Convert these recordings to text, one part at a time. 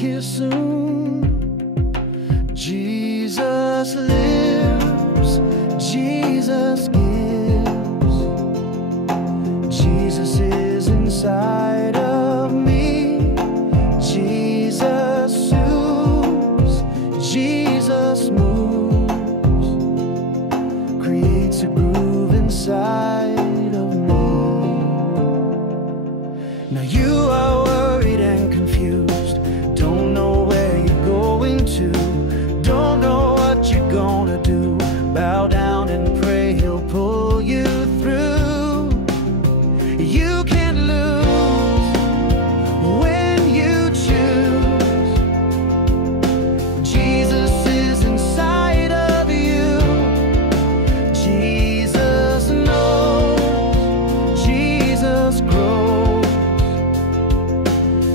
here soon. Jesus lives, Jesus gives. Jesus is inside of me. Jesus soothes, Jesus moves, creates a groove inside of me. Now you are worried and confused, don't know where you're going to, don't know what you're gonna do. Bow down and pray, He'll pull you through. You can't lose when you choose. Jesus is inside of you. Jesus knows, Jesus grows,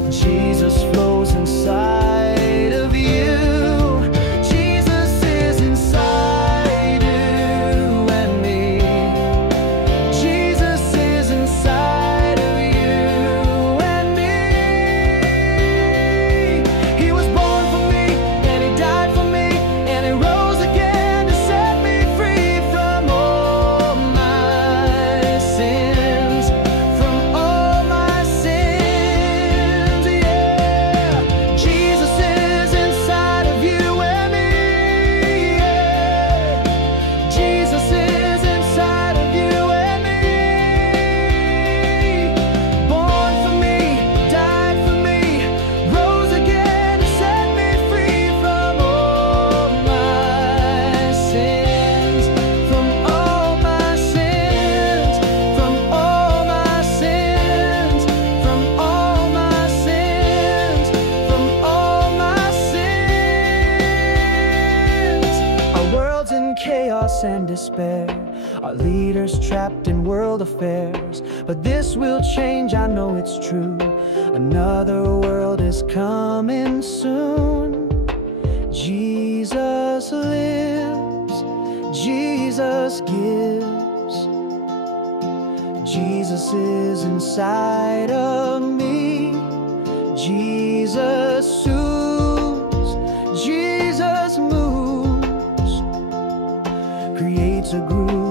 Jesus flows inside of you. Jesus is inside you and me. Jesus is inside of you and me. He was born for me and He died for me and He rose again to set me free from all my sins, from all my sins, yeah. Jesus is inside of you and me, yeah. Jesus is inside of you and me. Born for me, died for me, rose again to set me free from all my sins, from all my sins, from all my sins, from all my sins, from all my sins. Our world's in chaos and despair, our leaders trapped in world affairs. But this will change, I know it's true. Another world is coming soon. Jesus lives, Jesus gives. Jesus is inside of me. Jesus soothes, Jesus moves, creates a groove